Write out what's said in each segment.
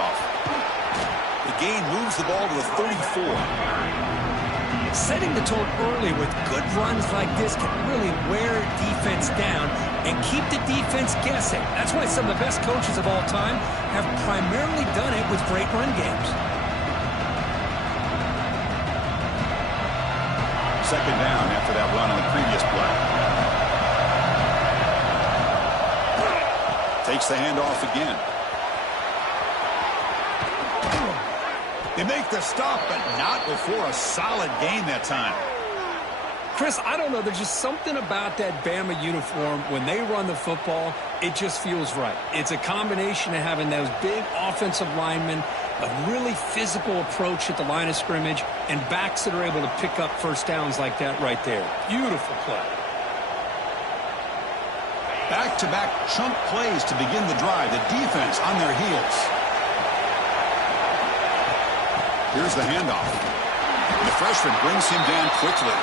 handoff. The gain moves the ball to the 34. Setting the tone early with good runs like this can really wear defense down and keep the defense guessing. That's why some of the best coaches of all time have primarily done it with great run games. Second down after that run on the previous play. Takes the handoff again. They make the stop, but not before a solid gain that time. Chris, I don't know. There's just something about that Bama uniform. When they run the football, it just feels right. It's a combination of having those big offensive linemen, a really physical approach at the line of scrimmage, and backs that are able to pick up first downs like that right there. Beautiful play. Back-to-back chunk plays to begin the drive. The defense on their heels. Here's the handoff. The freshman brings him down quickly.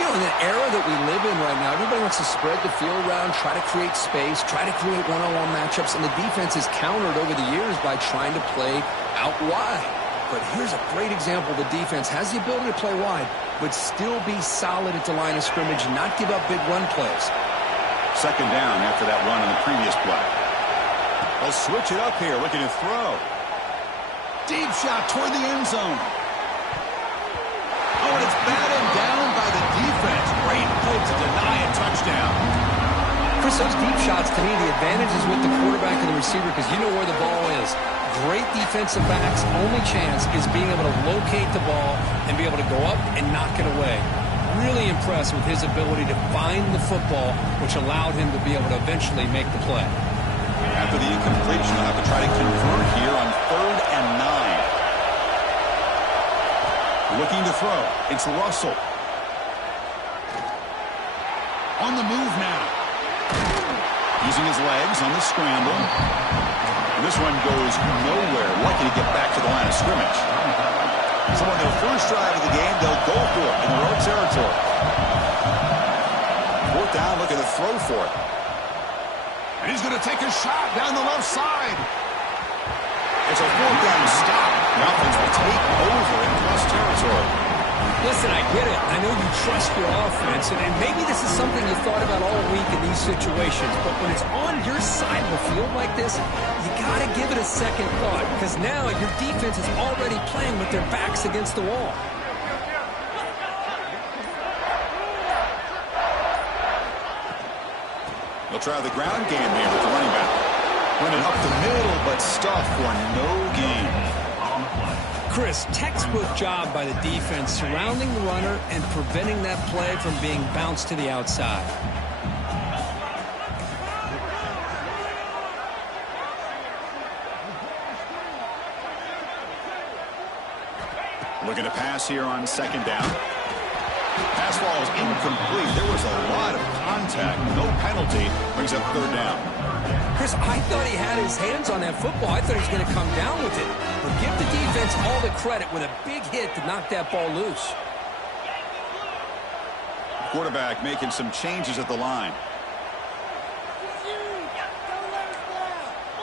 You know, in the era that we live in right now, everybody wants to spread the field around, try to create space, try to create one-on-one matchups, and the defense has countered over the years by trying to play out wide. But here's a great example. The defense has the ability to play wide, but still be solid at the line of scrimmage and not give up big run plays. Second down after that run on the previous play. They'll switch it up here, looking to throw. Deep shot toward the end zone. Oh, and it's batted down by the defense. Great play to deny a touchdown. Chris, those deep shots, to me, the advantage is with the quarterback and the receiver because you know where the ball is. Great defensive backs' only chance is being able to locate the ball and be able to go up and knock it away. Really impressed with his ability to find the football, which allowed him to be able to eventually make the play. After the incompletion, they'll have to try to convert here on 3rd and 9. Looking to throw. It's Russell. On the move now. Using his legs on the scramble. And this one goes nowhere. Lucky to get back to the line of scrimmage. So on their first drive of the game, they'll go for it in their own territory. 4th down, looking to throw for it. And he's going to take a shot down the left side. It's a 4th down stop. The offense will take over in plus territory. Listen, I get it. I know you trust your offense, and maybe this is something you thought about all week in these situations, but when it's on your side of the field like this, you got to give it a second thought, because now your defense is already playing with their backs against the wall. They'll try the ground game here with the running back. Running up the middle, but stuff for no gain. Chris, textbook job by the defense surrounding the runner and preventing that play from being bounced to the outside. Looking to pass here on 2nd down. Pass ball is incomplete. There was a lot of contact. No penalty. Brings up 3rd down. Chris, I thought he had his hands on that football. I thought he was going to come down with it. But give the defense all the credit with a big hit to knock that ball loose. Quarterback making some changes at the line.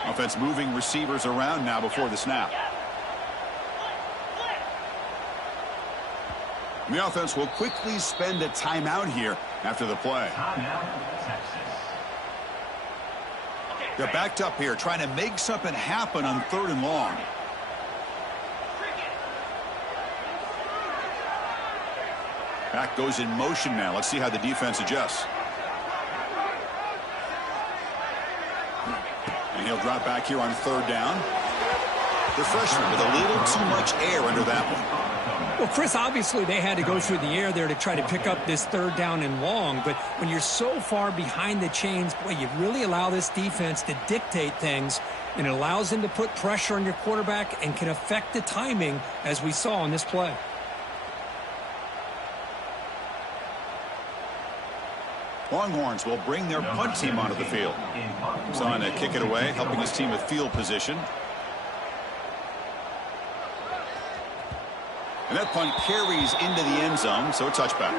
Offense moving receivers around now before the snap. And the offense will quickly spend a timeout here after the play. They're backed up here trying to make something happen on 3rd and long. Back goes in motion now. Let's see how the defense adjusts. And he'll drop back here on 3rd down. The freshman with a little too much air under that one. Well, Chris, obviously they had to go through the air there to try to pick up this 3rd down and long. But when you're so far behind the chains, boy, you really allow this defense to dictate things. And it allows them to put pressure on your quarterback and can affect the timing, as we saw on this play. Longhorns will bring their punt team onto the field. He's on to kick it away, helping his team with field position. And that punt carries into the end zone, so a touchback.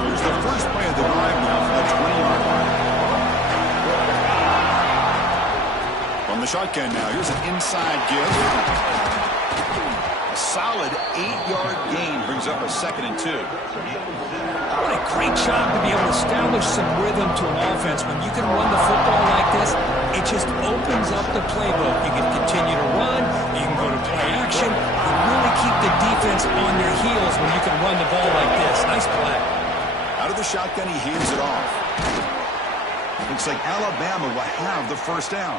Here's the first play of the drive now. the shotgun now. Here's an inside give. A solid 8-yard gain brings up a 2nd and 2. What a great job to be able to establish some rhythm to an offense. When you can run the football like this, it just opens up the playbook. You can continue to run. You can go to play action. You really keep the defense on their heels when you can run the ball like this. Nice play. Out of the shotgun, he hands it off. Looks like Alabama will have the first down.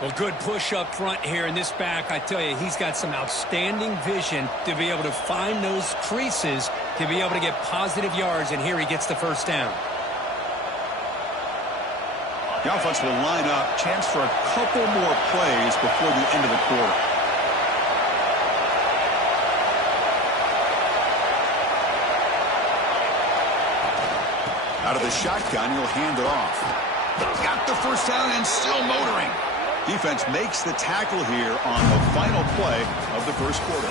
Well, good push up front here in this back. I tell you, he's got some outstanding vision to be able to find those creases to be able to get positive yards, and here he gets the first down. The offense will line up. Chance for a couple more plays before the end of the quarter. Out of the shotgun, he'll hand it off. Got the first down and still motoring. Defense makes the tackle here on the final play of the first quarter.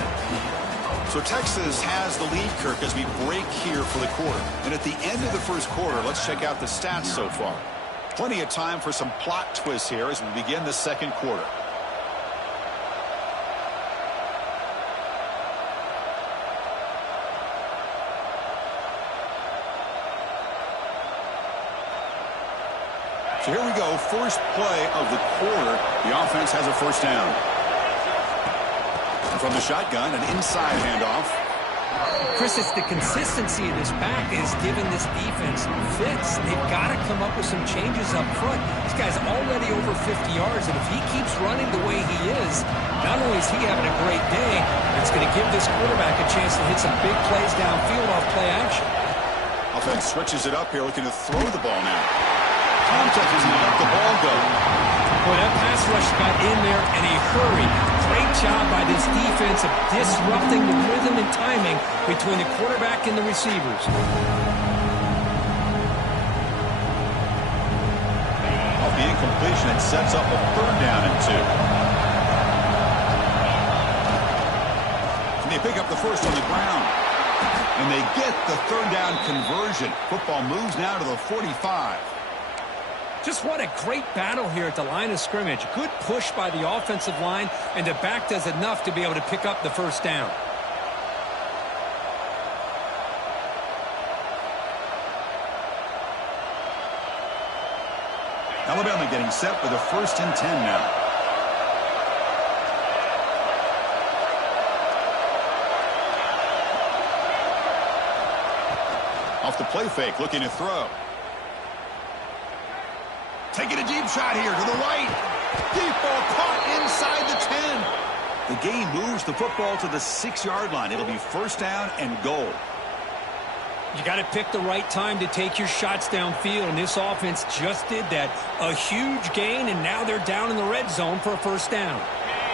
So Texas has the lead, Kirk, as we break here for the quarter. And at the end of the first quarter, let's check out the stats so far. Plenty of time for some plot twists here as we begin the second quarter. So here we go, first play of the quarter. The offense has a first down. And from the shotgun, an inside handoff. Chris, it's the consistency of this back is giving this defense fits. They've got to come up with some changes up front. This guy's already over 50 yards, and if he keeps running the way he is, not only is he having a great day, it's going to give this quarterback a chance to hit some big plays downfield off play action. Offense switches it up here, looking to throw the ball now. Contact as he let the ball go. Boy, that pass rush got in there in a hurry. Great job by this defense of disrupting the rhythm and timing between the quarterback and the receivers. Off the incompletion, it sets up a 3rd down and 2. And they pick up the first on the ground. And they get the 3rd down conversion. Football moves now to the 45. Just what a great battle here at the line of scrimmage. Good push by the offensive line, and the back does enough to be able to pick up the first down. Alabama getting set for the 1st and 10 now. Off the play fake, looking to throw. Taking a deep shot here to the right. Deep ball caught inside the 10. The game moves the football to the 6-yard line. It'll be first down and goal. You got to pick the right time to take your shots downfield, and this offense just did that. A huge gain, and now they're down in the red zone for a first down.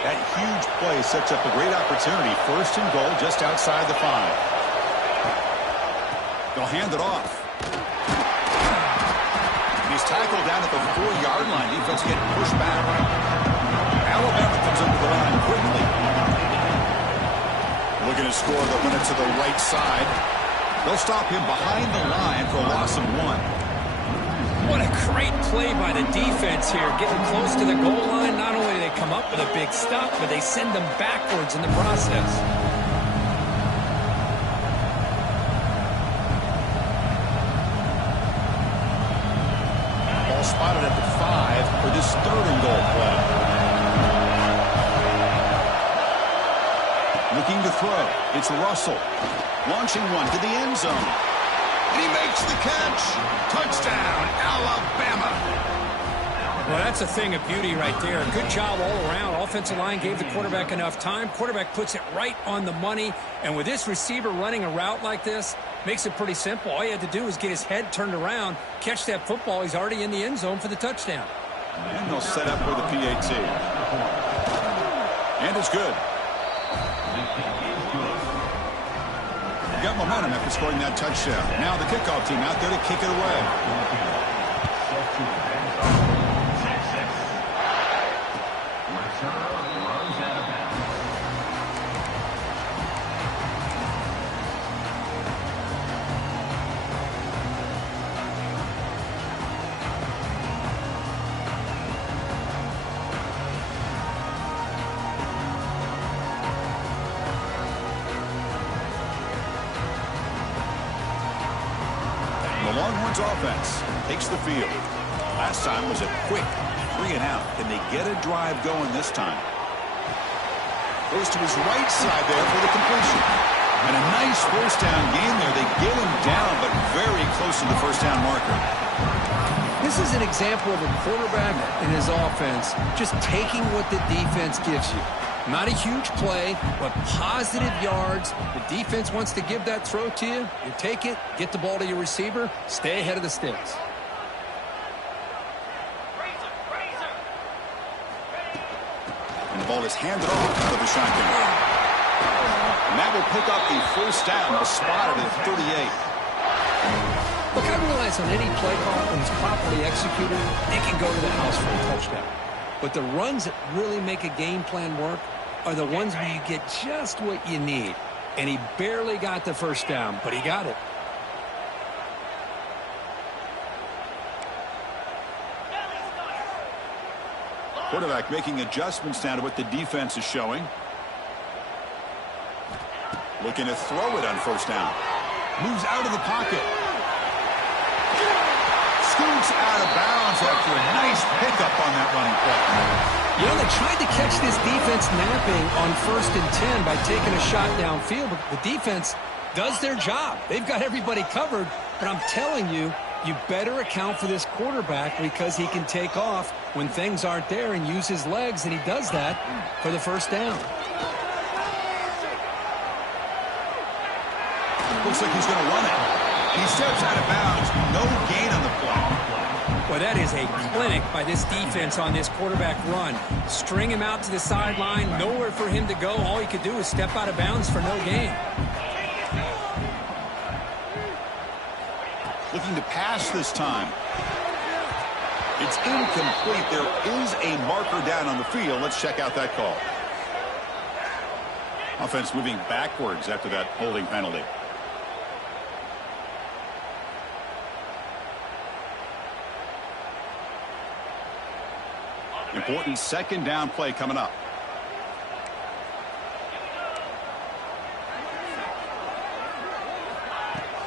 That huge play sets up a great opportunity. First and goal just outside the 5. They'll hand it off. He's tackled down at the 4-yard line. Defense getting pushed back. Alabama comes up to the line quickly. Looking to score the winner to the right side. They'll stop him behind the line for a loss of 1. What a great play by the defense here. Getting close to the goal line, not only do they come up with a big stop, but they send them backwards in the process. Ball spotted at the 5 for this 3rd and goal play. Looking to throw. It's Russell. Launching one to the end zone. And he makes the catch. Touchdown, Alabama. Well, that's a thing of beauty right there. Good job all around. Offensive line gave the quarterback enough time. Quarterback puts it right on the money. And with this receiver running a route like this, makes it pretty simple. All you had to do is get his head turned around, catch that football. He's already in the end zone for the touchdown. And they'll set up for the PAT. And it's good. Got momentum after scoring that touchdown. Now the kickoff team out there to kick it away. The Longhorns offense takes the field. Last time was a quick 3-and-out. Can they get a drive going this time? Goes to his right side there for the completion. And a nice first down gain there. They get him down, but very close to the first down marker. This is an example of a quarterback and his offense just taking what the defense gives you. Not a huge play, but positive yards. The defense wants to give that throw to you. You take it, get the ball to your receiver, stay ahead of the sticks. And the ball is handed off out of the shotgun. And that will pick up the first down, spotted at 38. Look, I realize on any play call, when it's properly executed, it can go to the house for a touchdown. But the runs that really make a game plan work are the ones where you get just what you need. And he barely got the first down, but he got it. Quarterback making adjustments now to what the defense is showing. Looking to throw it on first down. Moves out of the pocket. Scoots out of bounds after a nice pickup on that running play. You know, they tried to catch this defense napping on 1st and 10 by taking a shot downfield, but the defense does their job. They've got everybody covered, but I'm telling you, you better account for this quarterback because he can take off when things aren't there and use his legs, and he does that for the first down. Looks like he's going to run it. And he steps out of bounds. No gain on the play. Well, that is a clinic by this defense on this quarterback run. String him out to the sideline, nowhere for him to go. All he could do is step out of bounds for no gain. Looking to pass this time. It's incomplete. There is a marker down on the field. Let's check out that call. Offense moving backwards after that holding penalty. Important second down play coming up.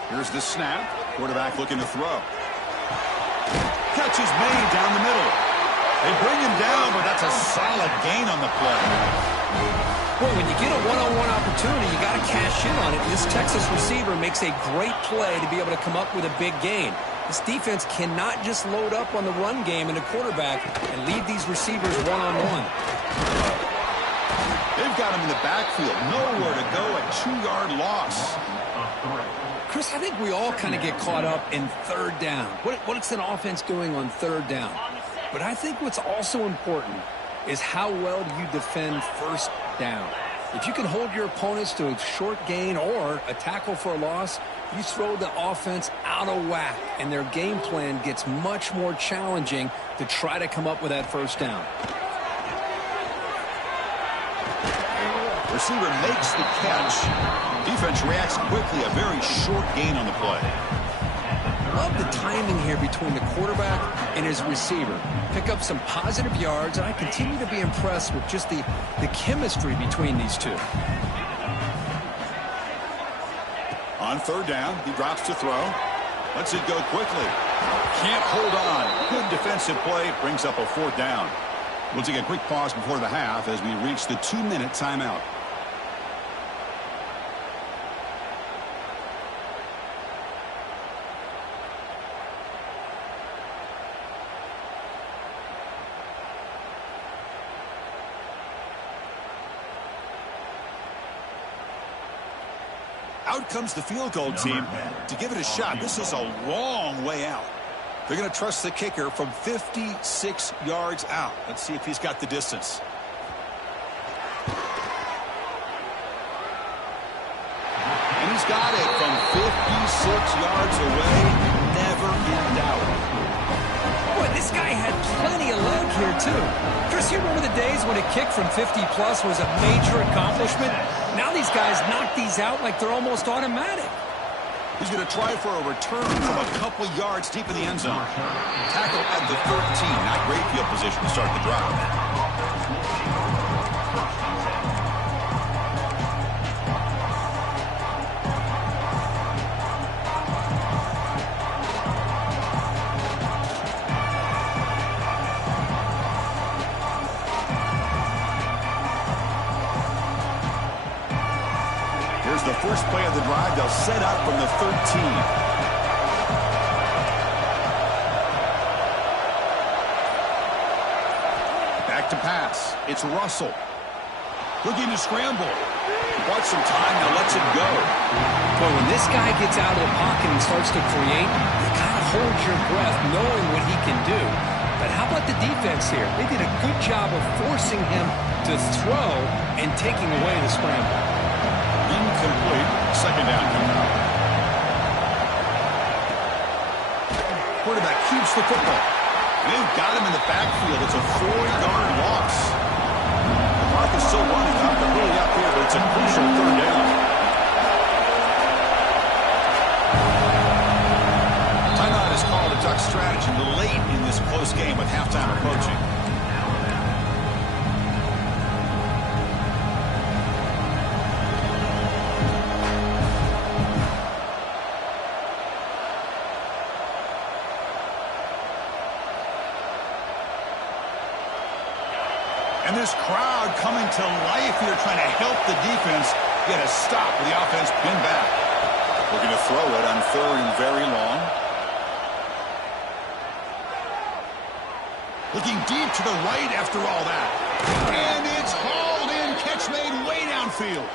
Here's the snap. Quarterback looking to throw. Catch is made down the middle. They bring him down, but that's a solid gain on the play. Boy, when you get a one-on-one opportunity, you got to cash in on it. This Texas receiver makes a great play to be able to come up with a big gain. This defense cannot just load up on the run game and the quarterback and leave these receivers one-on-one. They've got him in the backfield. Nowhere to go, a 2-yard loss. Chris, I think we all kind of get caught up in third down. What's an offense doing on third down? But I think what's also important is how well do you defend first down. If you can hold your opponents to a short gain or a tackle for a loss, you throw the offense out of whack, and their game plan gets much more challenging to try to come up with that first down. Receiver makes the catch. Defense reacts quickly. A very short gain on the play. Love the timing here between the quarterback and his receiver. Pick up some positive yards, and I continue to be impressed with just the chemistry between these two. On third down, he drops to throw. Lets it go quickly. Can't hold on. Good defensive play. Brings up a fourth down. We'll take a quick pause before the half as we reach the 2-minute timeout. Out comes the field goal team to give it a shot. This is a long way out. They're going to trust the kicker from 56 yards out. Let's see if he's got the distance. And he's got it from 56 yards away. Never in doubt. Boy, this guy had plenty of leg here, too. Chris, you remember the days when a kick from 50-plus was a major accomplishment? Now these guys knock these out like they're almost automatic. He's going to try for a return from a couple yards deep in the end zone. Tackle at the 13. Not great field position to start the drive. first play of the drive, they'll set up from the 13. Back to pass. It's Russell. Looking to scramble. Wants some time, now lets it go. But when this guy gets out of the pocket and starts to create, you kind of hold your breath knowing what he can do. But how about the defense here? They did a good job of forcing him to throw and taking away the scramble. Incomplete. Second down coming up. Quarterback keeps the football. They've got him in the backfield. It's a 4-yard loss. The clock is still running up. They're really up here, but it's a crucial third down. Timeout is called. A duck strategy late in this close game with halftime approaching. And this crowd coming to life here, trying to help the defense get a stop with the offense pinned back. Looking to throw it on third and very long. Looking deep to the right after all that. And it's hauled in. Catch made way downfield.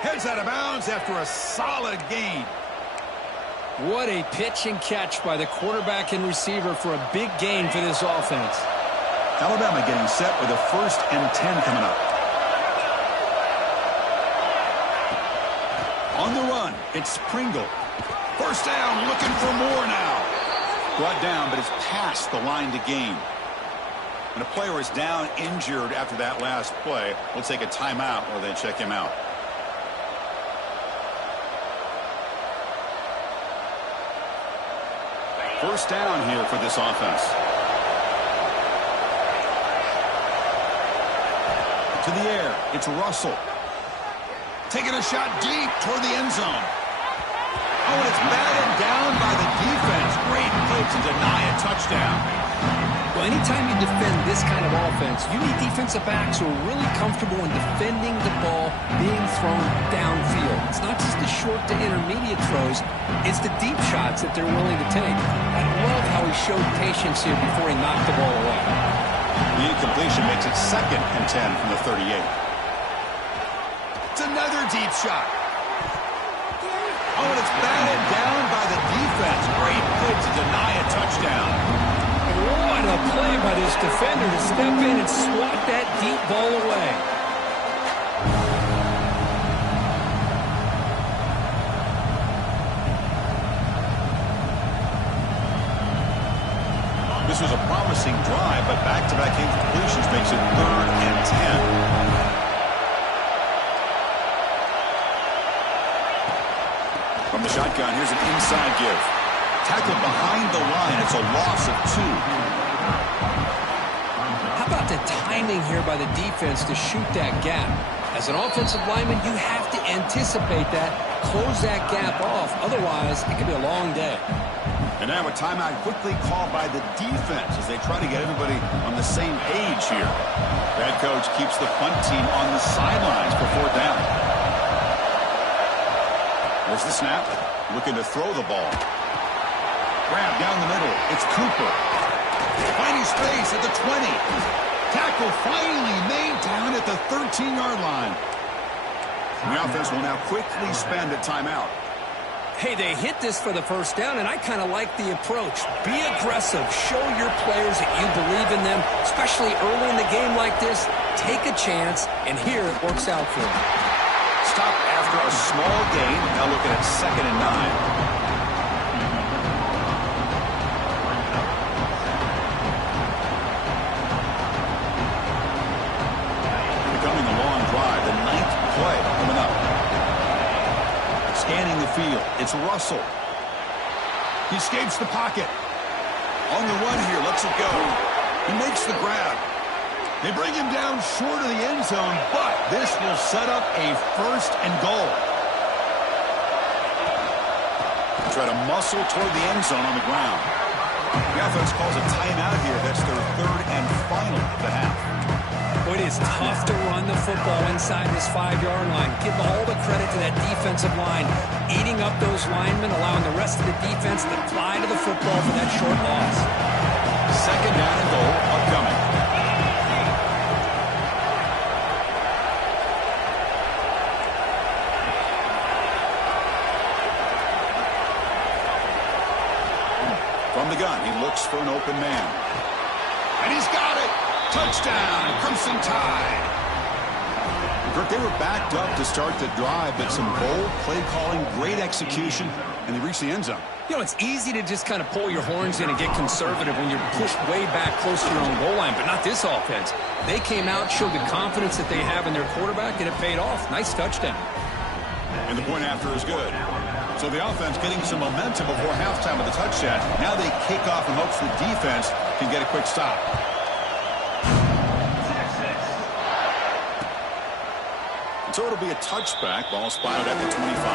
Heads out of bounds after a solid gain. What a pitch and catch by the quarterback and receiver for a big gain for this offense. Alabama getting set with a 1st and 10 coming up. On the run, it's Pringle. First down, looking for more now. Brought down, but it's past the line to gain. When a player is down injured after that last play, we'll take a timeout while they check him out. First down here for this offense. To the air, it's Russell. Taking a shot deep toward the end zone. Oh, and it's batted down by the defense. Great play to deny a touchdown. Well, anytime you defend this kind of offense, you need defensive backs who are really comfortable in defending the ball being thrown downfield. It's not just the short to intermediate throws, it's the deep shots that they're willing to take. I love how he showed patience here before he knocked the ball away. The incompletion makes it 2nd and 10 from the 38. It's another deep shot. Oh, and it's batted down by the defense. Great play to deny a touchdown. What a play by this defender to step in and swat that deep ball away. This was a promising drive, but back-to-back incompletions makes it 3rd and 10. From the shotgun, here's an inside give. Tackled behind the line. It's a loss of 2. How about the timing here by the defense to shoot that gap? As an offensive lineman, you have to anticipate that, close that gap off. Otherwise, it could be a long day. And now a timeout quickly called by the defense as they try to get everybody on the same page here. The head coach keeps the punt team on the sidelines for 4th down. There's the snap. Looking to throw the ball. Grab down the middle. It's Cooper. Finding space at the 20. Tackle finally made down at the 13-yard line. The offense will now quickly spend a timeout. Hey, they hit this for the first down, and I kind of like the approach. Be aggressive. Show your players that you believe in them, especially early in the game like this. Take a chance, and here it works out for them. Stop after a small gain. Now looking at 2nd and 9. Becoming a long drive. The 9th play coming up. Scanning the field. It's Russell. He escapes the pocket. On the run here. Lets it go. He makes the grab. They bring him down short of the end zone, but this will set up a 1st and goal. Try to muscle toward the end zone on the ground. The offense calls a timeout here. That's their 3rd and final of the half. Boy, it is tough to run the football inside this 5-yard line. Give all the credit to that defensive line, eating up those linemen, allowing the rest of the defense to fly to the football for that short loss. Second down and goal upcoming. From the gun, he looks for an open man. And he's got it! Touchdown, Crimson Tide! Kirk, they were backed up to start the drive, but some bold play calling, great execution, and they reached the end zone. You know, it's easy to just kind of pull your horns in and get conservative when you're pushed way back close to your own goal line, but not this offense. They came out, showed the confidence that they have in their quarterback, and it paid off. Nice touchdown. And the point after is good. So the offense getting some momentum before halftime with the touchdown. Now they kick off in hopes the defense can get a quick stop. So it'll be a touchback. Ball spotted at the 25.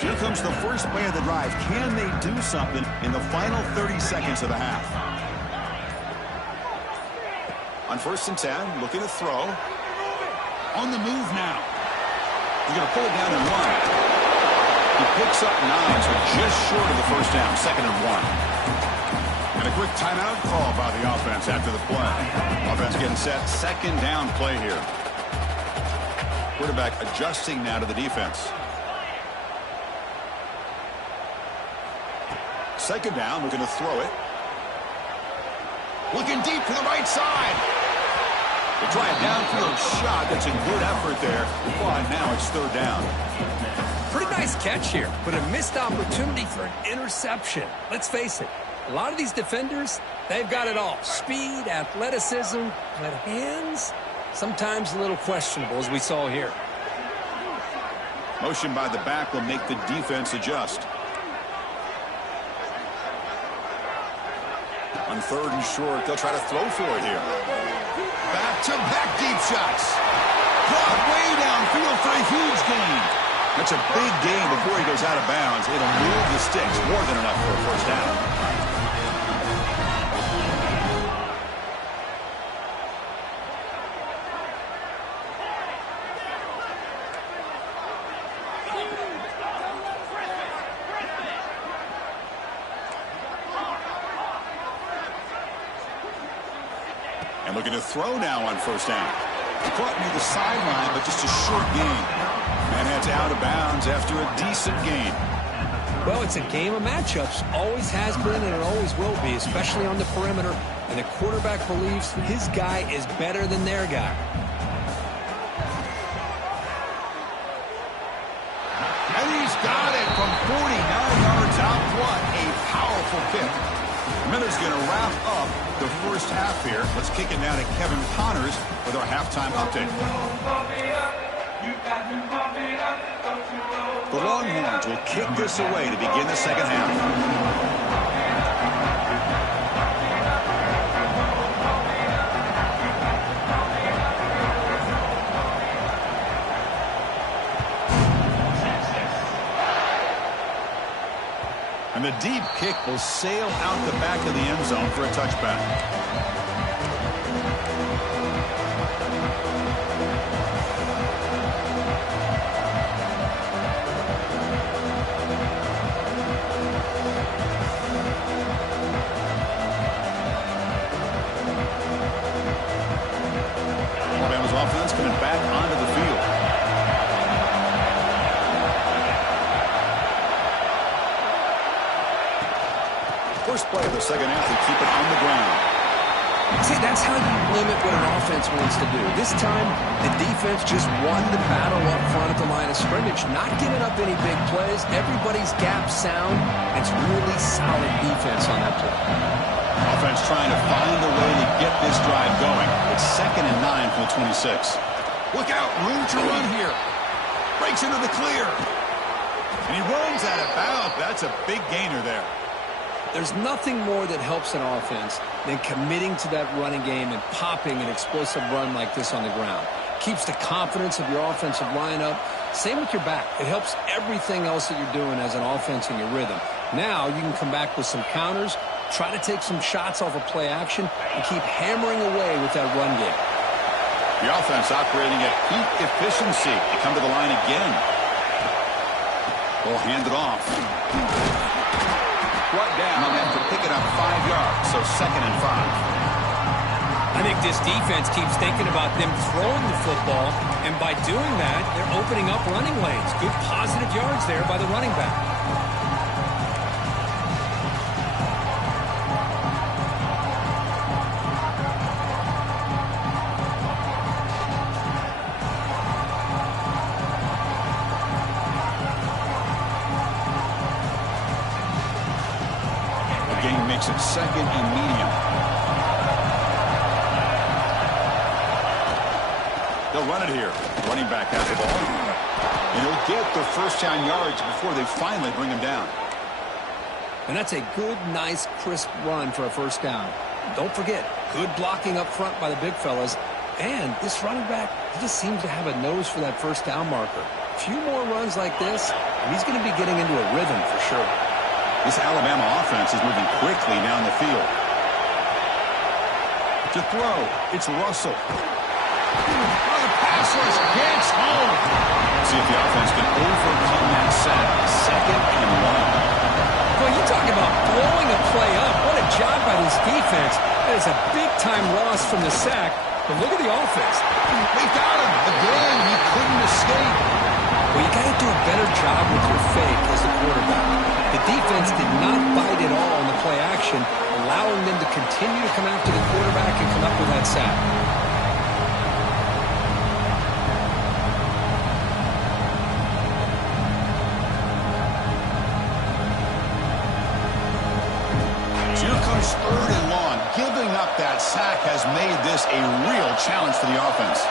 Here comes the first play of the drive. Can they do something in the final 30 seconds of the half? On 1st and 10, looking to throw. On the move now. He's going to pull it down and run. He picks up 9, so just short of the first down. 2nd and 1. And a quick timeout call by the offense after the play. Offense getting set. 2nd down play here. Quarterback adjusting now to the defense. 2nd down, looking to throw it. Looking deep to the right side. They try a downfield shot. That's a good effort there. But now it's 3rd down. Pretty nice catch here, but a missed opportunity for an interception. Let's face it, a lot of these defenders, they've got it all. Speed, athleticism, but hands, sometimes a little questionable, as we saw here. Motion by the back will make the defense adjust. On 3rd and short, they'll try to throw for it here. Back-to-back deep shots. Brought way downfield for a huge gain. That's a big gain before he goes out of bounds. It'll move the sticks more than enough for a first down. And looking to throw now on 1st down. Caught near the sideline, but just a short gain. And that's out of bounds after a decent gain. Well, it's a game of matchups. Always has been and it always will be, especially on the perimeter. And the quarterback believes his guy is better than their guy. And he's got it from 49 yards out. What a powerful kick. Miller's going to wrap up the first half here. Let's kick it now to Kevin Connors with our halftime update. The Longhorns will kick this away to begin the second half. And the deep kick will sail out the back of the end zone for a touchback. Alabama's offense coming back onto the field. First play of the second half, they keep it on the ground. See, that's how you limit what an offense wants to do. This time, the defense just won the battle up front at the line of scrimmage, not giving up any big plays. Everybody's gap sound. It's really solid defense on that play. Offense trying to find a way to get this drive going. It's 2nd and 9 from the 26. Look out, room to run here. Breaks into the clear. And he runs out of bounds. That's a big gainer there. There's nothing more that helps an offense than committing to that running game and popping an explosive run like this on the ground. Keeps the confidence of your offensive line up. Same with your back. It helps everything else that you're doing as an offense in your rhythm. Now you can come back with some counters, try to take some shots off of play action, and keep hammering away with that run game. The offense operating at peak efficiency. They come to the line again. They'll hand it off. Brought down after picking up 5 yards, so 2nd and 5. I think this defense keeps thinking about them throwing the football, and by doing that, they're opening up running lanes. Good positive yards there by the running back. The game makes it 2nd and medium. They'll run it here. Running back has the ball. And he'll get the first down yards before they finally bring him down. And that's a good, nice, crisp run for a first down. Don't forget, good blocking up front by the big fellas. And this running back, he just seems to have a nose for that first down marker. A few more runs like this, and he's going to be getting into a rhythm for sure. This Alabama offense is moving quickly down the field. To throw, it's Russell. The pass rush gets home. See if the offense can overcome that sack. 2nd and 1. Well, you talk about blowing a play up. What a job by this defense. That is a big-time loss from the sack. But look at the offense. They got him. Again, he couldn't escape. Well, you got to do a better job with your fake as the quarterback. The defense did not bite at all on the play action, allowing them to continue to come after the quarterback and come up with that sack. Here comes 3rd and long. Giving up that sack has made this a real challenge for the offense.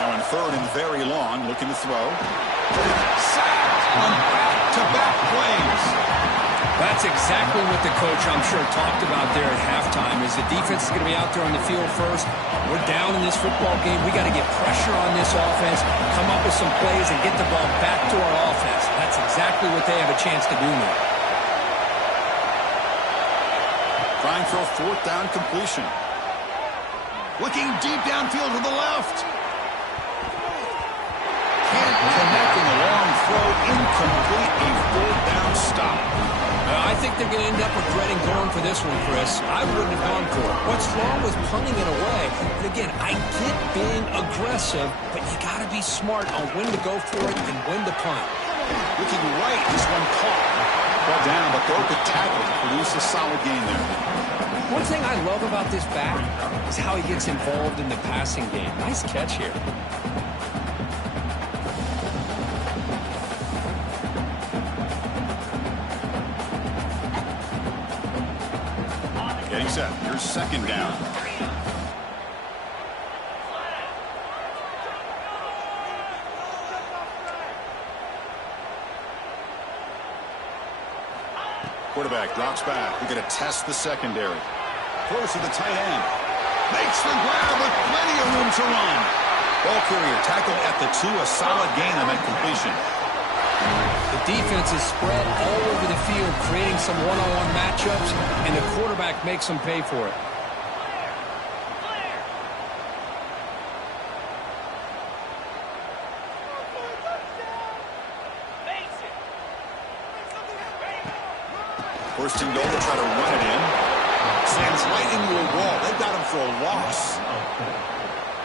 Now in 3rd and very long, looking to throw. Sacked on back-to-back plays. That's exactly what the coach, I'm sure, talked about there at halftime, is the defense is going to be out there on the field first. We're down in this football game. We got to get pressure on this offense, come up with some plays, and get the ball back to our offense. That's exactly what they have a chance to do now. Trying for a 4th down completion. Looking deep downfield to the left. Can't connect in the long throw. Incomplete. A 4th down stop. I think they're going to end up regretting going for this one, Chris. I wouldn't have gone for it. What's wrong with punting it away? And again, I get being aggressive, but you got to be smart on when to go for it and when to punt. Looking right, this one caught. Ball down, but broke a tackle to produce a solid gain there. One thing I love about this back is how he gets involved in the passing game. Nice catch here. Getting set. Here's 2nd down. Quarterback drops back. We're going to test the secondary. Throws to the tight end. Makes the grab with plenty of room to run. Ball carrier tackled at the 2. A solid gain on that completion. The defense is spread all over the field, creating some one-on-one matchups, and the quarterback makes them pay for it. First and goal to try to run it in. Slams right into a wall. They've got him for a loss.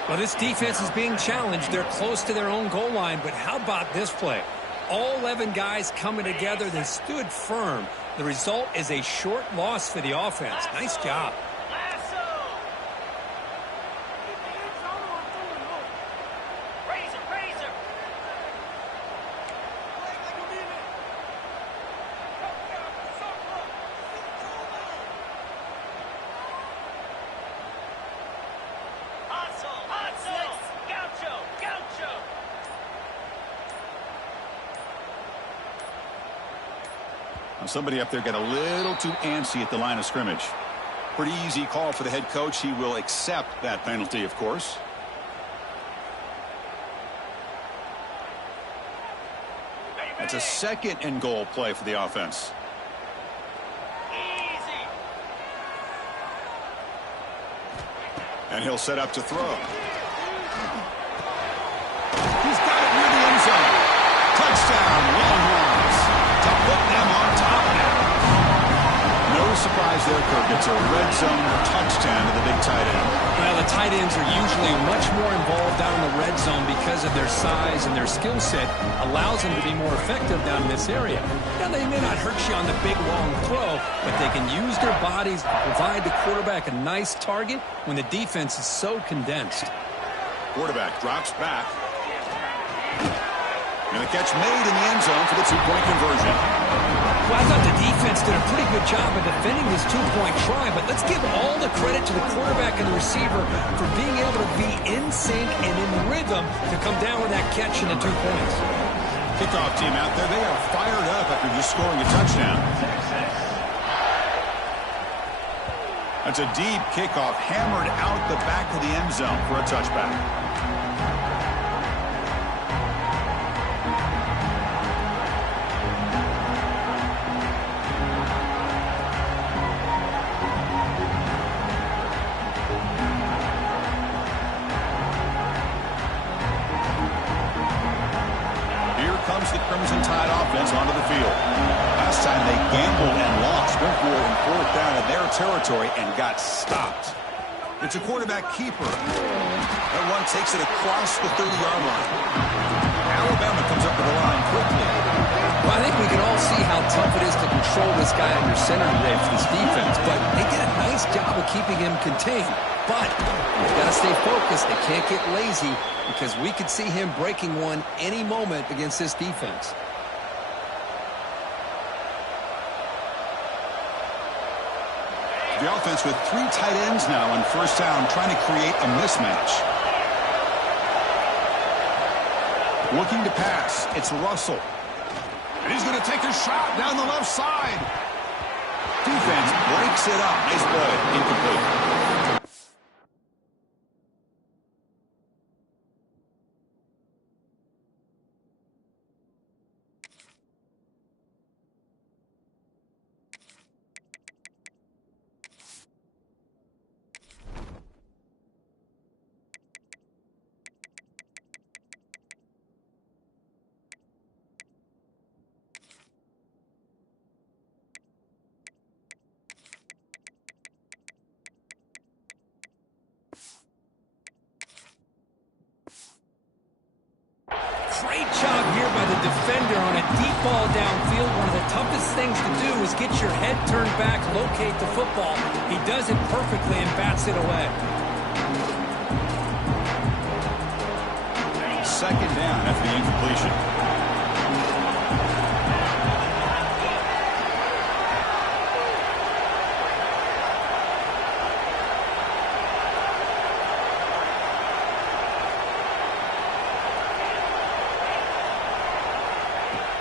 Well, this defense is being challenged. They're close to their own goal line, but how about this play? All 11 guys coming together. They stood firm. The result is a short loss for the offense. Nice job. Somebody up there got a little too antsy at the line of scrimmage. Pretty easy call for the head coach. He will accept that penalty, of course. It's a second and goal play for the offense. And he'll set up to throw. He's got it near the end zone. Touchdown, Longhorns. To put them on top now. No surprise there, Kirk. It's a red zone touchdown to the big tight end. Well, the tight ends are usually much more involved down in the red zone because of their size and their skill set allows them to be more effective down in this area. Now, they may not hurt you on the big, long throw, but they can use their bodies to provide the quarterback a nice target when the defense is so condensed. Quarterback drops back. And a catch made in the end zone for the two-point conversion. Well, I thought the defense did a pretty good job of defending this two-point try, but let's give all the credit to the quarterback and the receiver for being able to be in sync and in rhythm to come down with that catch and the 2 points. Kickoff team out there, they are fired up after just scoring a touchdown. That's a deep kickoff, hammered out the back of the end zone for a touchback. The Crimson Tide offense onto the field. Last time they gambled and lost. Went for it in fourth down in their territory and got stopped. It's a quarterback keeper. That one takes it across the 30-yard line. Alabama comes up to the line quickly. Well, I think we can all see how tough it is to control this guy under center today for this defense, but they did a nice job of keeping him contained. But they've got to stay focused. They can't get lazy because we could see him breaking one any moment against this defense. The offense with 3 tight ends now on first down, trying to create a mismatch. Looking to pass. It's Russell. And he's going to take a shot down the left side. Defense breaks it up. Nice play. Incomplete. Great job here by the defender on a deep ball downfield. One of the toughest things to do is get your head turned back, locate the football. He does it perfectly and bats it away. Second down after the incompletion.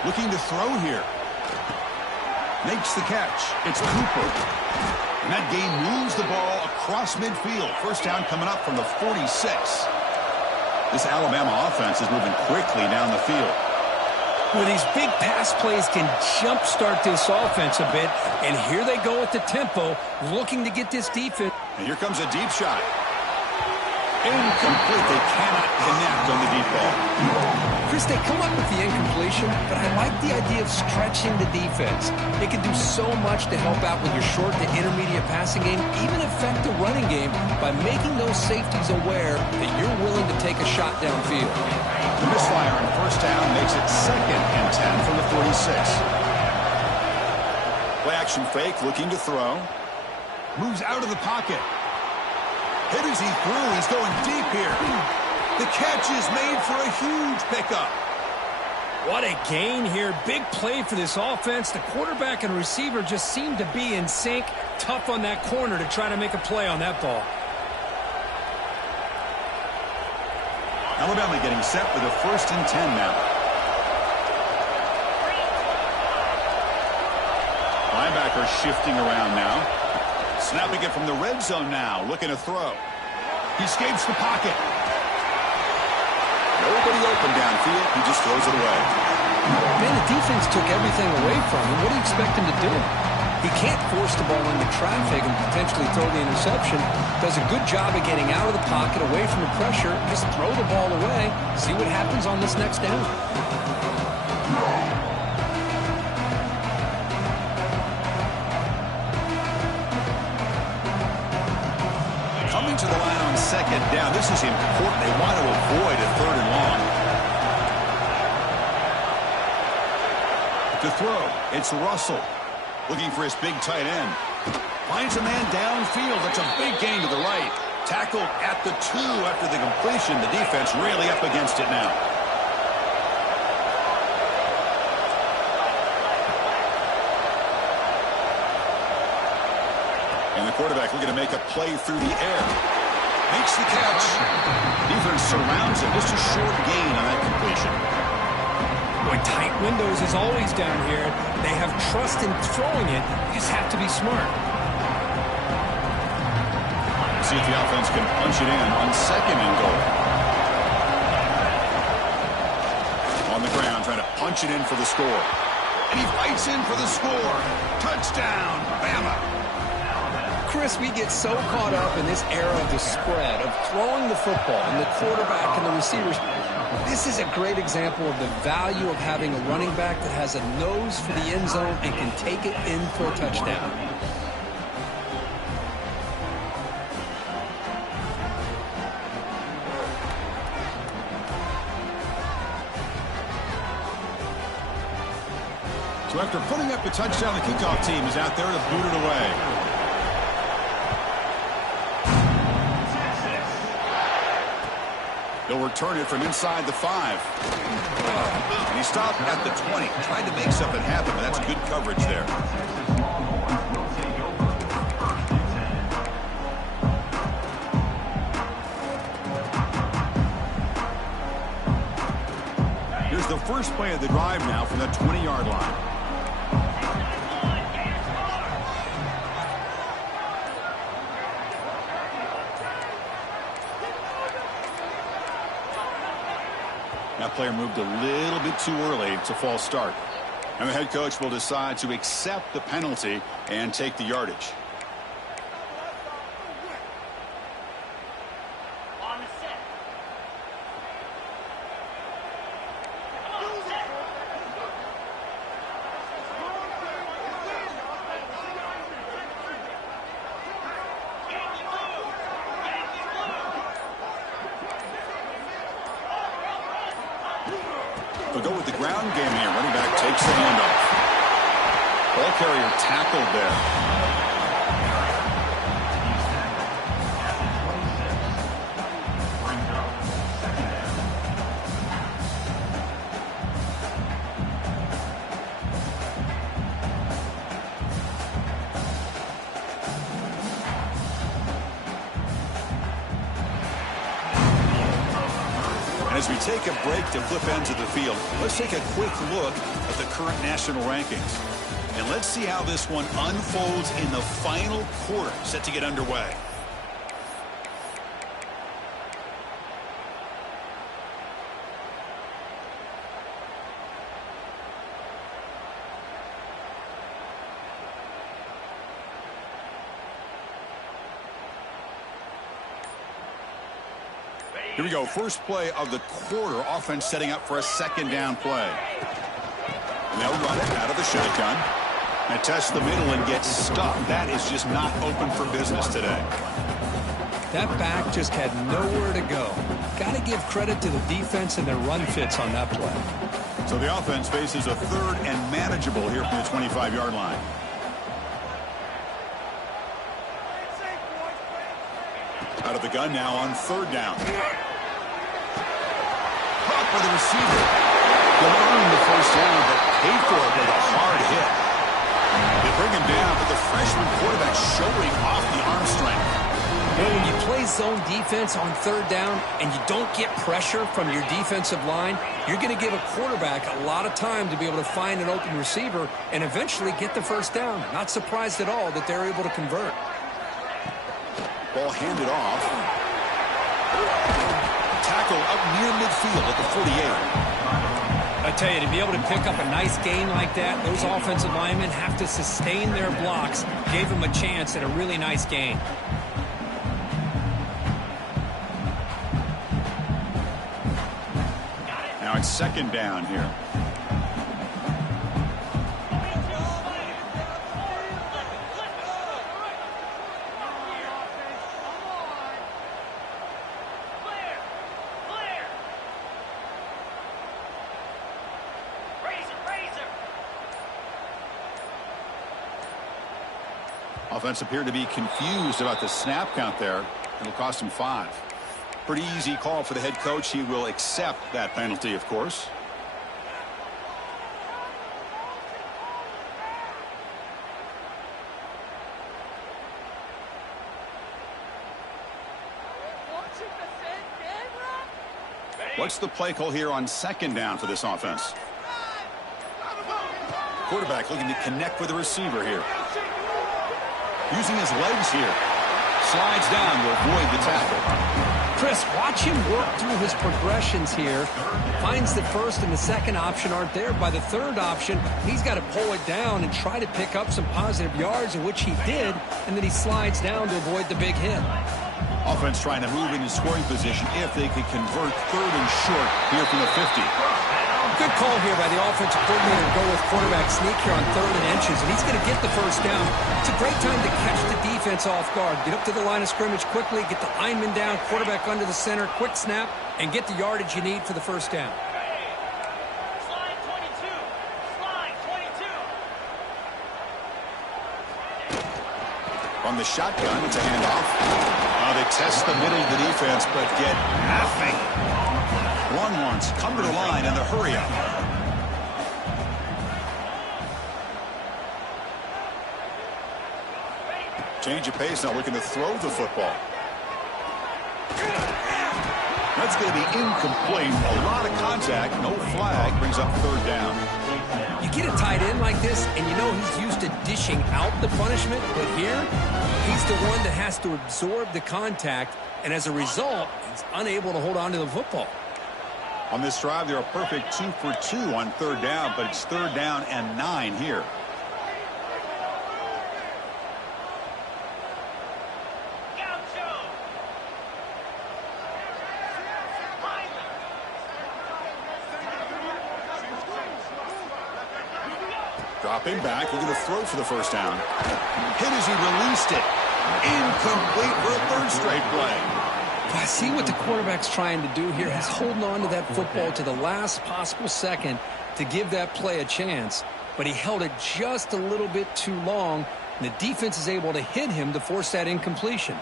Looking to throw here. Makes the catch. It's Cooper. And that game moves the ball across midfield. First down coming up from the 46. This Alabama offense is moving quickly down the field. Well, these big pass plays can jumpstart this offense a bit. And here they go at the tempo, looking to get this defense. And here comes a deep shot. Incomplete. They cannot connect on the deep ball. Chris, they come up with the incompletion, but I like the idea of stretching the defense. It can do so much to help out with your short to intermediate passing game, even affect the running game by making those safeties aware that you're willing to take a shot downfield. The misfire on first down makes it 2nd and 10 from the 46. Play action fake, looking to throw. Moves out of the pocket. Hit as he threw. He's going deep here. The catch is made for a huge pickup. What a gain here. Big play for this offense. The quarterback and receiver just seem to be in sync. Tough on that corner to try to make a play on that ball. Alabama getting set with a 1st and 10 now. Linebacker shifting around now. Snapping it from the red zone now, looking to throw. He escapes the pocket. Nobody open downfield. He just throws it away. Man, the defense took everything away from him. What do you expect him to do? He can't force the ball into traffic and potentially throw the interception. Does a good job of getting out of the pocket, away from the pressure. Just throw the ball away. See what happens on this next down. Coming to the line on second down. This is important. They want to avoid a 3rd and long. To throw, it's Russell. Looking for his big tight end. Finds a man downfield. That's a big gain to the right. Tackled at the 2 after the completion. The defense really up against it now. And the quarterback looking to make a play through the air. Makes the catch. Defense surrounds it. Just a short gain on that completion. Boy, tight windows is always down here. They have trust in throwing it. You just have to be smart. See if the offense can punch it in on 2nd and goal. On the ground, trying to punch it in for the score. And he fights in for the score. Touchdown, Bama. Chris, we get so caught up in this era of the spread, of throwing the football and the quarterback and the receivers. This is a great example of the value of having a running back that has a nose for the end zone and can take it in for a touchdown. So after putting up a touchdown, the kickoff team is out there to boot it away. They'll return it from inside the 5. And he stopped at the 20. Tried to make something happen, but that's good coverage there. Here's the first play of the drive now from that 20-yard line. That player moved a little bit too early. It's a false start. And the head coach will decide to accept the penalty and take the yardage. They'll go with the ground game here. Running back takes the handoff. Ball carrier tackled there. As we take a break to flip ends of the field, let's take a quick look at the current national rankings. And let's see how this one unfolds in the final quarter, set to get underway. Here we go. First play of the quarter. Offense setting up for a 2nd down play. And they'll run it out of the shotgun. And test the middle and get stuck. That is just not open for business today. That back just had nowhere to go. Got to give credit to the defense and their run fits on that play. So the offense faces a 3rd and manageable here from the 25-yard line. Out of the gun now on 3rd down. Caught by the receiver. They'll earn the first down, but pay for it with a hard hit. They bring him down, but the freshman quarterback showing off the arm strength. Well, when you play zone defense on 3rd down and you don't get pressure from your defensive line, you're going to give a quarterback a lot of time to be able to find an open receiver and eventually get the first down. Not surprised at all that they're able to convert. Ball handed off. Tackle up near midfield at the 48. I tell you, to be able to pick up a nice gain like that, those offensive linemen have to sustain their blocks. Gave them a chance at a really nice gain. Now it's second down here. Offense appeared to be confused about the snap count there. It'll cost him 5. Pretty easy call for the head coach. He will accept that penalty, of course. What's the play call here on second down for this offense? Quarterback looking to connect with the receiver here. Using his legs here. Slides down to avoid the tackle. Chris, watch him work through his progressions here. Finds the first and the second option aren't there. By the third option, he's got to pull it down and try to pick up some positive yards, in which he did, and then he slides down to avoid the big hit. Offense trying to move into scoring position if they could convert third and short here from the 50. Good call here by the offensive coordinator to go with quarterback sneak here on 3rd and inches, and he's going to get the first down. It's a great time to catch the defense off guard. Get up to the line of scrimmage quickly, get the lineman down, quarterback under the center, quick snap, and get the yardage you need for the first down. Slide 22. Slide 22. From the shotgun, it's a handoff. They test the middle of the defense, but get nothing. Longhorns come to the line in the hurry up. Change of pace now, looking to throw the football. That's going to be incomplete. A lot of contact, no flag, brings up 3rd down. You get a tight end like this, and you know he's used to dishing out the punishment, but here, he's the one that has to absorb the contact, and as a result, he's unable to hold on to the football. On this drive, they're a perfect 2 for 2 on 3rd down, but it's 3rd down and 9 here. Dropping back, looking to throw for the first down. Hit as he released it. Incomplete for a 3rd straight play. I see what the quarterback's trying to do here. He's holding on to that football to the last possible second to give that play a chance, but he held it just a little bit too long, and the defense is able to hit him to force that incompletion.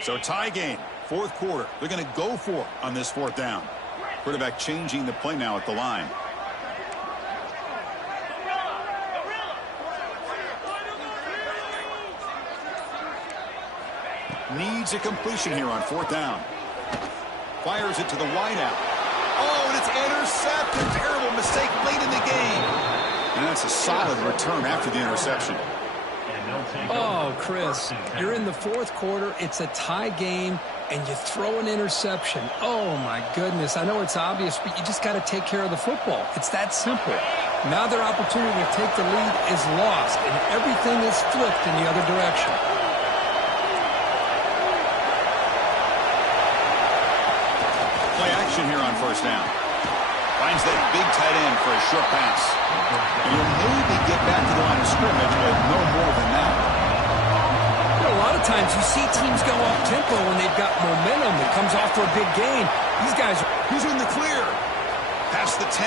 So tie game, 4th quarter. They're going to go for it on this 4th down. Quarterback changing the play now at the line. Needs a completion here on 4th down. Fires it to the wideout. Oh, and it's intercepted. Terrible mistake late in the game. And that's a solid return after the interception. Oh, Chris, you're in the 4th quarter. It's a tie game, and you throw an interception. Oh, my goodness. I know it's obvious, but you just got to take care of the football. It's that simple. Now their opportunity to take the lead is lost, and everything is flipped in the other direction. Play action here on 1st down. Finds that big tight end for a short pass. And he'll maybe get back to the line of scrimmage, but no more than that. You know, a lot of times you see teams go up-tempo when they've got momentum that comes off for a big gain. These guys, he's in the clear. Past the 10.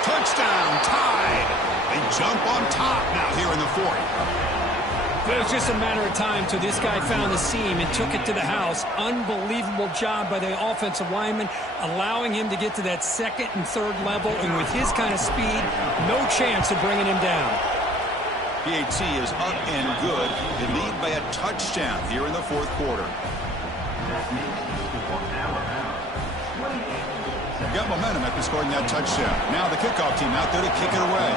Touchdown, tied. They jump on top now here in the 4th. It was just a matter of time till this guy found the seam and took it to the house. Unbelievable job by the offensive lineman, allowing him to get to that 2nd and 3rd level, and with his kind of speed, no chance of bringing him down. PAT is up and good. They lead by a touchdown here in the fourth quarter. Got momentum after scoring that touchdown. Now the kickoff team out there to kick it away.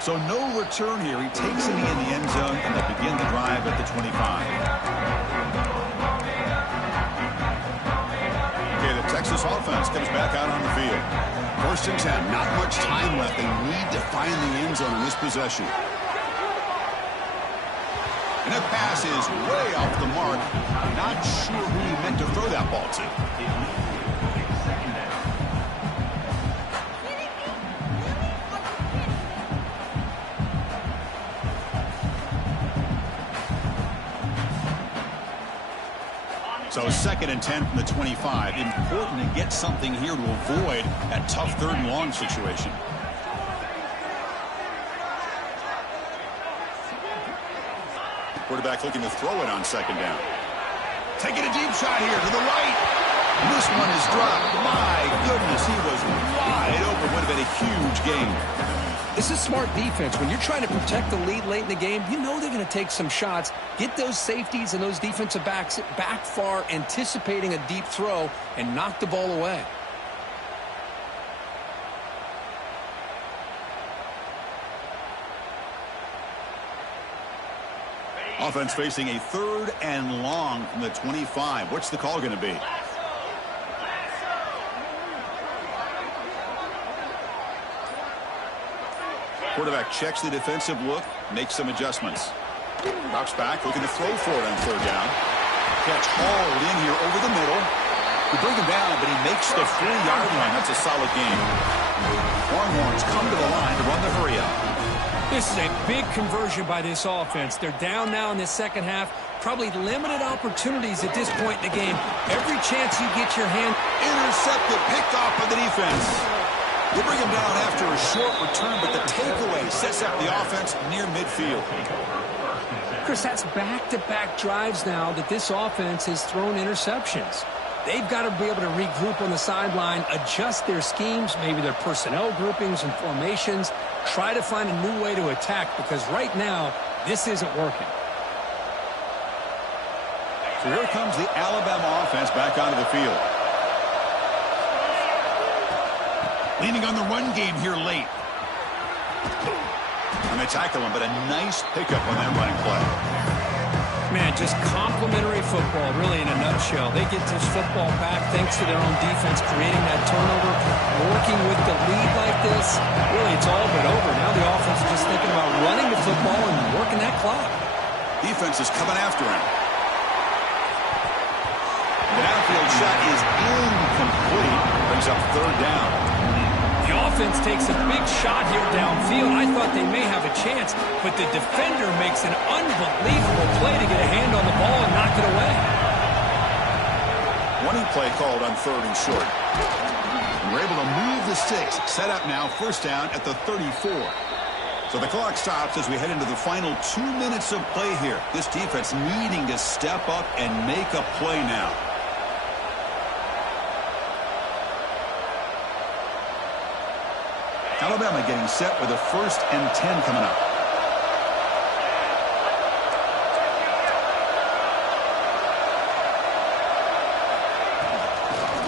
So no return here. He takes it in the end zone, and they'll begin the drive at the 25. Okay, the Texas offense comes back out on the field. 1st and 10. Not much time left. They need to find the end zone in this possession. And that pass is way off the mark. Not sure who he meant to throw that ball to. So 2nd and 10 from the 25. Important to get something here to avoid that tough 3rd and long situation. Quarterback looking to throw it on 2nd down. Taking a deep shot here to the right. And this one is dropped. My goodness, he was wide open. Would have been a huge gain. This is smart defense. When you're trying to protect the lead late in the game, you know they're going to take some shots. Get those safeties and those defensive backs back far, anticipating a deep throw, and knock the ball away. Offense facing a 3rd and long from the 25. What's the call going to be? Quarterback checks the defensive look, makes some adjustments. Drops back, looking to throw for it on 3rd down. Catch hauled in here over the middle. We bring him down, but he makes the 3-yard line. That's a solid game. Longhorns come to the line to run the hurry up. This is a big conversion by this offense. They're down now in the second half. Probably limited opportunities at this point in the game. Every chance you get your hand. Intercepted, picked off by the defense. They bring him down after a short return, but the takeaway sets up the offense near midfield. Chris, that's back-to-back drives now that this offense has thrown interceptions. They've got to be able to regroup on the sideline, adjust their schemes, maybe their personnel groupings and formations, try to find a new way to attack, because right now, this isn't working. So here comes the Alabama offense back onto the field. Leaning on the run game here late. And they tackle him, but a nice pickup on that running play. Man, just complimentary football, really, in a nutshell. They get this football back thanks to their own defense, creating that turnover, working with the lead like this. Really, it's all but over. Now the offense is just thinking about running the football and working that clock. Defense is coming after him. The downfield shot is incomplete. Brings up 3rd down. The offense takes a big shot here downfield. I thought they may have a chance, but the defender makes an unbelievable play to get a hand on the ball and knock it away. Running play called on 3rd and short. And we're able to move the sticks. Set up now, 1st down at the 34. So the clock stops as we head into the final 2 minutes of play here. This defense needing to step up and make a play now. Alabama getting set with a 1st and 10 coming up.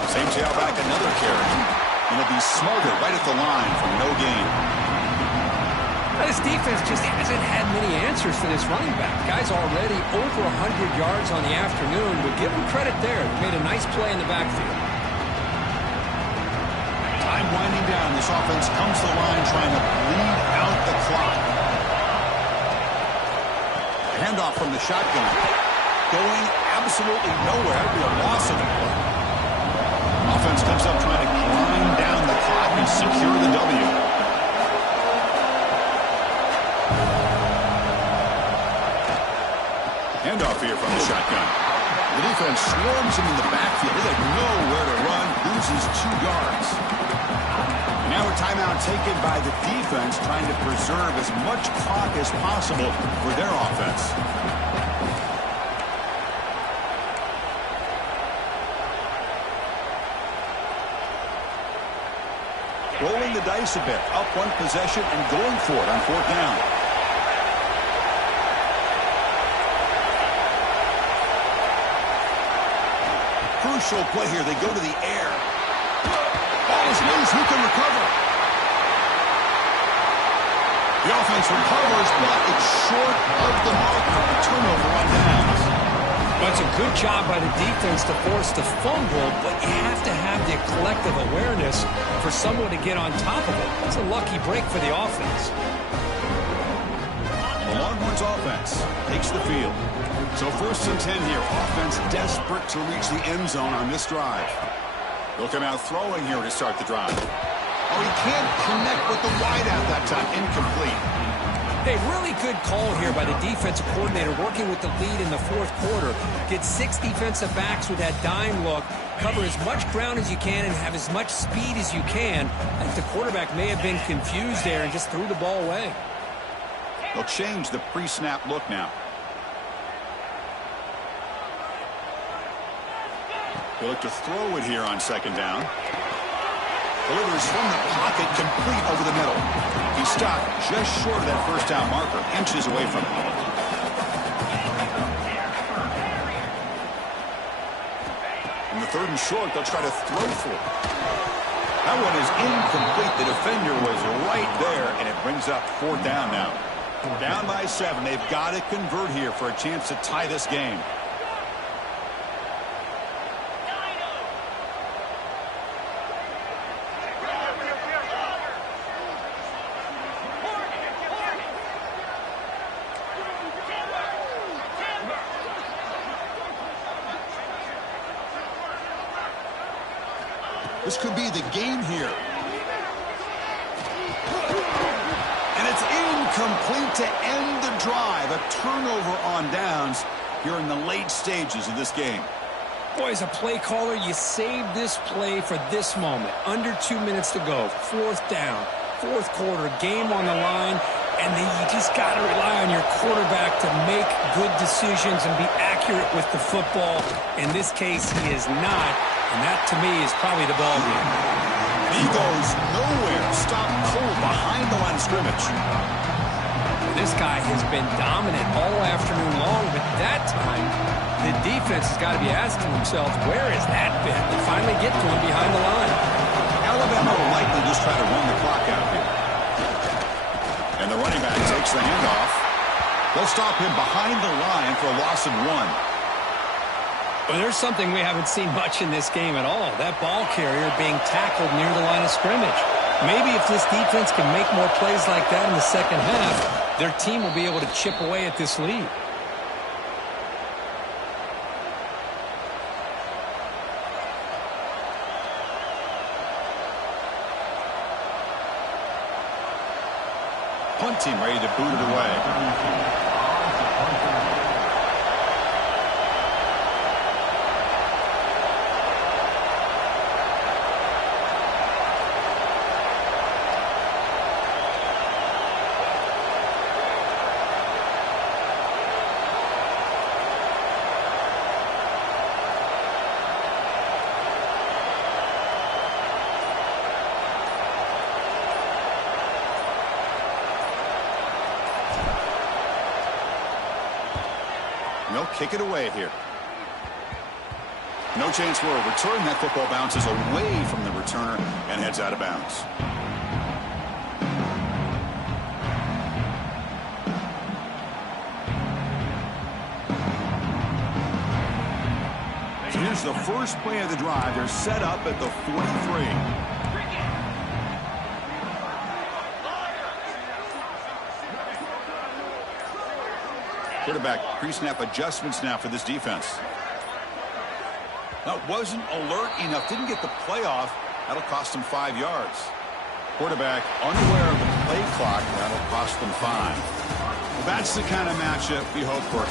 Same tailback, another carry. And it'll be Smoger right at the line for no gain. This defense just hasn't had many answers for this running back. Guy's already over 100 yards on the afternoon, but give him credit there. They made a nice play in the backfield. Time winding down. This offense comes to the line trying to bleed out the clock. Handoff from the shotgun. Going absolutely nowhere. That'd be a loss of the play. Offense comes up trying to grind down the clock and secure the W. Handoff here from the shotgun. The defense swarms him in the backfield. They have nowhere to run. Loses 2 yards. And now a timeout taken by the defense trying to preserve as much clock as possible for their offense. rolling the dice a bit, up one possession and going for it on fourth down. Crucial play here. They go to the air. Ball is loose. Who can recover? The offense recovers, but it's short of the mark for a turnover on downs. Well, it's a good job by the defense to force the fumble, but you have to have the collective awareness for someone to get on top of it. It's a lucky break for the offense. The Longhorns offense takes the field. So 1st and 10 here. Offense desperate to reach the end zone on this drive. They'll come out throwing here to start the drive. Oh, he can't connect with the wideout that time. Incomplete. Hey, really good call here by the defensive coordinator working with the lead in the fourth quarter. Get 6 defensive backs with that dime look. Cover as much ground as you can and have as much speed as you can. I think the quarterback may have been confused there and just threw the ball away. They'll change the pre-snap look now. They look to throw it here on 2nd down. Delivers from the pocket, complete over the middle. He stopped just short of that 1st down marker, inches away from it. In the 3rd and short, they'll try to throw for it. That one is incomplete. The defender was right there, and it brings up 4th down now. Down by 7. They've got to convert here for a chance to tie this game. This could be the game here. And it's incomplete to end the drive. A turnover on downs here in the late stages of this game. Boy, as a play caller, you save this play for this moment. Under 2 minutes to go. 4th down. 4th quarter. Game on the line. And then you just got to rely on your quarterback to make good decisions and be accurate with the football. In this case, he is not. And that, to me, is probably the ball game. He goes nowhere. Stop cold behind the line of scrimmage. This guy has been dominant all afternoon long, but that time, the defense has got to be asking themselves, where has that been? They finally get to him behind the line. Alabama will likely just try to run the clock out here. And the running back takes the handoff. They'll stop him behind the line for a loss of 1. Well, there's something we haven't seen much in this game at all. That ball carrier being tackled near the line of scrimmage. Maybe if this defense can make more plays like that in the second half, their team will be able to chip away at this lead. Punt team ready to boot it away. They'll kick it away here. No chance for a return. That football bounces away from the returner and heads out of bounds. So here's the first play of the drive. They're set up at the 43. Quarterback pre-snap adjustments now for this defense. That wasn't alert enough. Didn't get the play off. That'll cost them 5 yards. Quarterback unaware of the play clock. That'll cost them 5. Well, that's the kind of matchup we hope for.